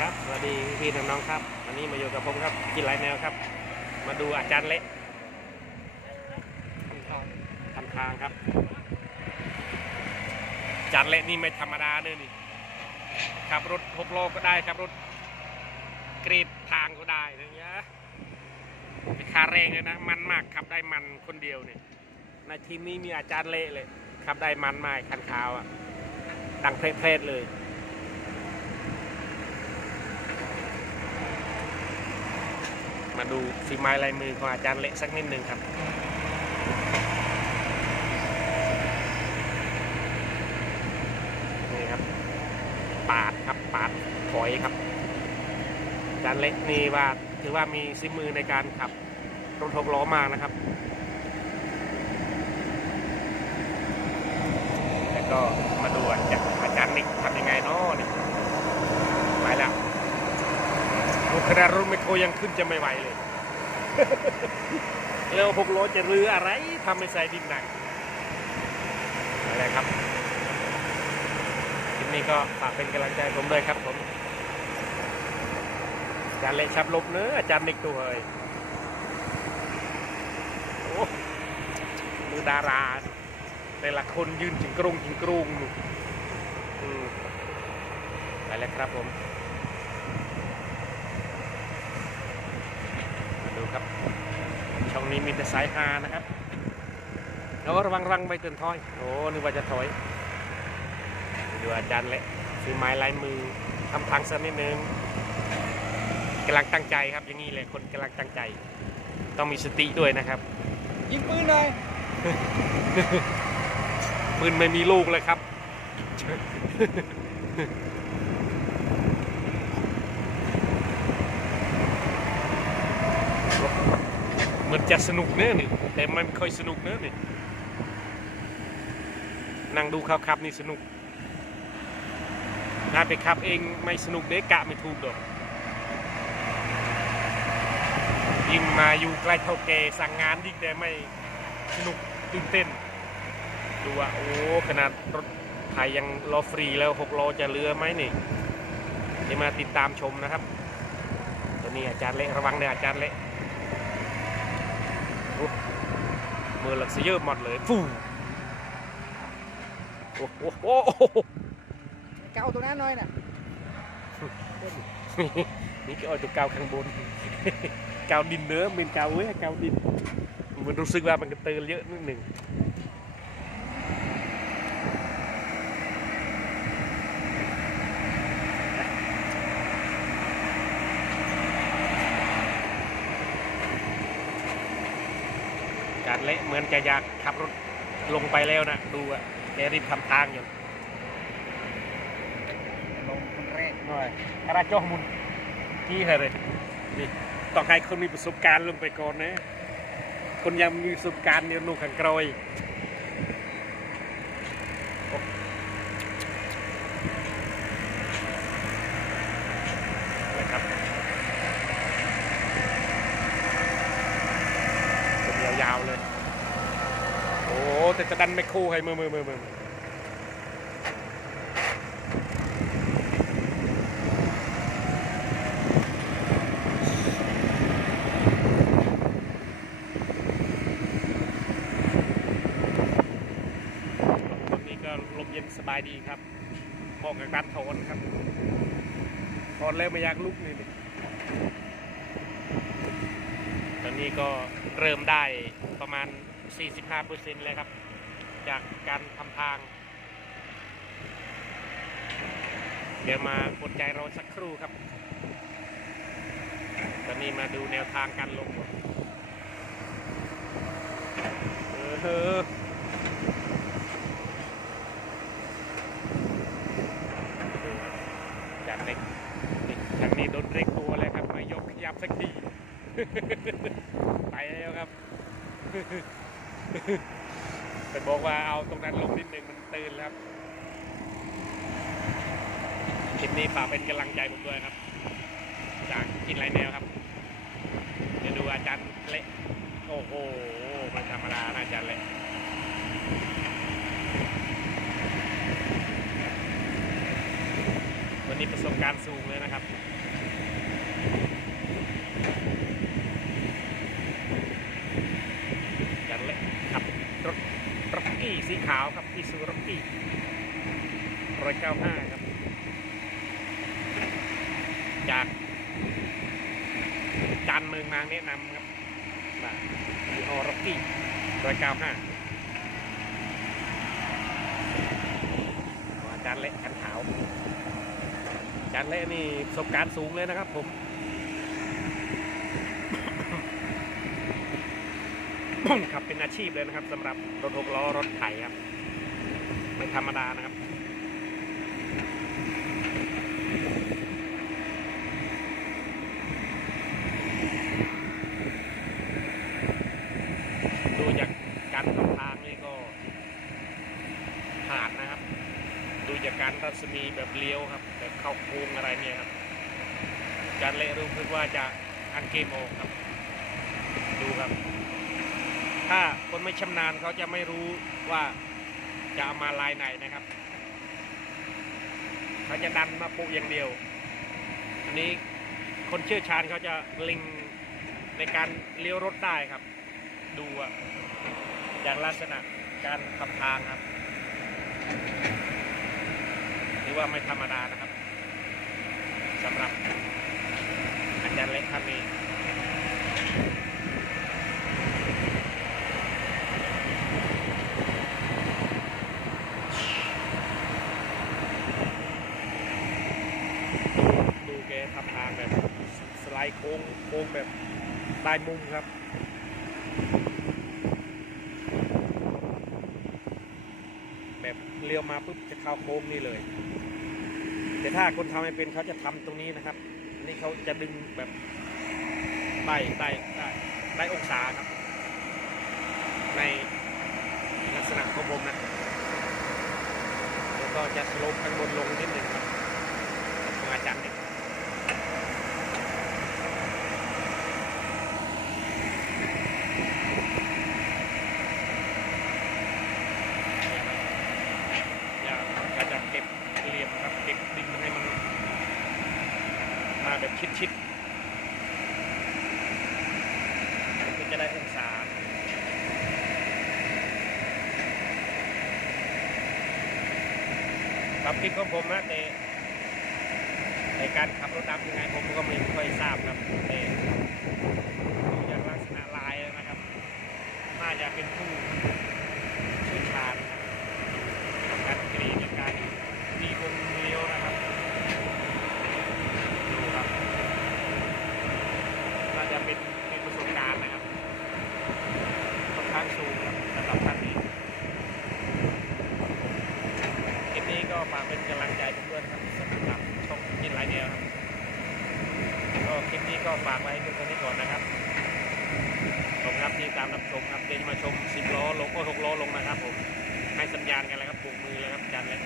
ครับสวัสดีพี่น้องๆครับ วันนี้มาอยู่กับผมครับกินหลายแนวครับ มาดูอาจารย์เละทำทางครับอาจารย์เละนี่ไม่ธรรมดาเนอะนี่ขับรถหกโลก็ได้ขับรถกรีดทางก็ได้นะเนี่ยม่ค่าแรงเลยนะ มันมากขับได้มันคนเดียวเนี่ยในทีมนี้มีอาจารย์เละเลยขับได้มันมากคันขาวอะดังเพลดเลย มาดูฝีไม้ลายมือของอาจารย์เละสักนิดหนึ่งครับนี่ครับ ปาดครับปาดถอยครับอาจารย์เละนี่ว่าถือว่ามีซิมือในการขับรถหกล้อมากนะครับแล้วก็มาดูอาจารย์อาจารย์นิกทำยังไงเนาะนี่ไปแล้ว รถ ขนาดรถไมโครยังขึ้นจะไม่ไหวเลย แล้วหกล้อจะรื้ออะไรทำให้ใส่ดินหนักอะไรครับคลิปนี้ก็ฝากเป็นกำลังใจผมด้วยครับผมอาจารย์เละชับลบเนื้ออาจารย์นิกตัวเฮยโอ้มือดาราแต่ละคนยืนจิงกรุงจิงกรุงอยู่อืมไปแล้วครับผม มาดู ครับ ช่องนี้มีแต่สายฮานะครับแล้วก็ระวังรังใบเตือนถอย โอ้นึกว่าจะถอยดูอาจารย์เละซื้อไม้ลายมือทำทางสักนิดนึงกำลังตั้งใจครับอย่างนี้เลยคนกำลังตั้งใจ ต้องมีสติด้วยนะครับ ยิงปืนหน่อยปืนไม่มีลูกเลยครับ มือนจะสนุกเนื้อนี่ แต่มันไม่ค่อยสนุกเนื้อนี่นั่งดูเขาขับนี่สนุกถ้าไปขับเองไม่สนุกเด็กกะไม่ถูกดอกยิ่งมาอยู่ใกล้เท่าแกสั่งงานยิ่งแต่ไม่สนุกตื่นเต้น ดูว่าโอ้ขนาดรถไถยังรอฟรีแล้วหกล้อจะเรือไหมนี่เดี๋ยวมาติดตามชมนะครับ ตัวนี้อาจารย์เละระวังเลยอาจารย์เละโอ้ มือหลักเสียเยอะหมดเลยฟูโอ้โหโอ้โหเกาตัวนั้นหน่อยน่ะนี่ก็เอาตัวเกาข้างบนเกาดินเนื้อเป็นเกาเว้ยเกาดินมันรู้สึกว่ามันกระเตือนเยอะนิดหนึ่ง การเละเห มือนจะอยากขับรถลงไปแล้วนะ ดูอะแกรีบทำทางอยู่ลงคนแรกหน่อยกระจอกมุนนี่เลยนี่ต้องให้คนมีประสบการณ์ลงไปก่อนนะ คนยังมีประสบการณ์เนี่ยลูกขังกรอยโอ้นะครับเป็นยาวๆเลย โอ้แต่ จะดันไม่คู่ให้มือมือมือมือตรงนี้ก็ลมเย็นสบายดีครับเหมาะกับการถอนครับถอนแล้วไม่อยากลุกนี่ตอนนี้ก็เริ่มได้ประมาณ 45%แล้วครับ จากการทำทาง เดี๋ยวมากดใจรอสักครู่ครับ ตอนนี้มาดูแนวทางการลงก่อนเออจากเล็กนี่ทางนี้โดนเล็กตัวเลยครับมายกขยับสักที ไปแล้วครับ ไปบอกว่าเอาตรงนั้นลงนิดนึงมันตื่นแล้วครับคลิปนี้ฝากเป็นกำลังใจผมด้วยครับ จากกินไรแนวครับ เดี๋ยวดูอาจารย์เละโอ้โหมันธรรมดาอาจารย์เละวันนี้ประสบการณ์สูงเลยนะครับ จันเล็กขับรถร็อกกี้สีขาวครับอีซูร็อกกี้ร้อยเก้าห้าครับ จากจันเมืองนางแนะนำครับมายี่ห้อร็อกกี้ร้อยเก้าห้าจารย์เละคันขาวจารย์เละนี่ประสบการณ์สูงเลยนะครับผม ขับเป็นอาชีพเลยนะครับสำหรับรถหกล้อรถไถครับ ไม่ธรรมดานะครับดูจากการขับทางนี่ก็ผ่านนะครับ ดูจากการรัศมีแบบเลี้ยวครับแบบเข้าโค้งอะไรเนี่ยครับการเละรู้สึกว่าจะอันเกมโออกครับ ดูครับ ถ้าคนไม่ชำนาญเขาจะไม่รู้ว่าจะเอามาลายไหนนะครับ เขาจะดันมาปุอย่างเดียว อันนี้คนเชี่ยวชาญเขาจะลิงในการเลี้ยวรถได้ครับ ดูอะอย่างลักษณะการขับทางครับหรือว่าไม่ธรรมดานะครับสำหรับอาจารย์เล็กท่านนี้ ดูแกทำทางแบบสไลด์โค้งแบบได้มุมครับแบบเลี้ยวมาปุ๊บจะเข้าโค้งนี่เลย แต่ถ้าคนทำไม่เป็นเขาจะทำตรงนี้นะครับ อันนี้เขาจะดึงแบบได้ได้ได้ได้องศาครับ ในลักษณะของผมนะแล้วก็จะลปข้างบนลงนิดหนึ่งครับของอาจารย์เนี่ยาก็จะเก็บเหลี่ยมครับเก็บดินให้มัน มาแบบชิดๆก็จะได้องศา ครับคลิปของผมนะแต่ในการขับรถดำยังไงผมก็ไม่ค่อยทราบครับแต่ดูจากลักษณะลายแล้วนะครับ น่าจะเป็นผู้เชี่ยวชาญนะครับ การกรีดการดีวงเลี้ยวนะครับ ดูครับ น่าจะเป็นเป็นประสบการณ์นะครับค่อนข้างสูงครับสำหรับท่านนี้คลิปนี้ ก็ฝากเป็นกำลังใจเพื่อนๆครับสำหรับช่องกินหลายแนวครับก็คลิปนี้ก็ฝากไว้เพียงเท่านี้ก่อนนะครับขอบคุณครับที่ตามรับชมครับเดี๋ยวจะมาชม 10 ล้อลงก็6ล้อลงนะครับผมให้สัญญาณกันเลยครับปลูกมือเลยครับจันเลย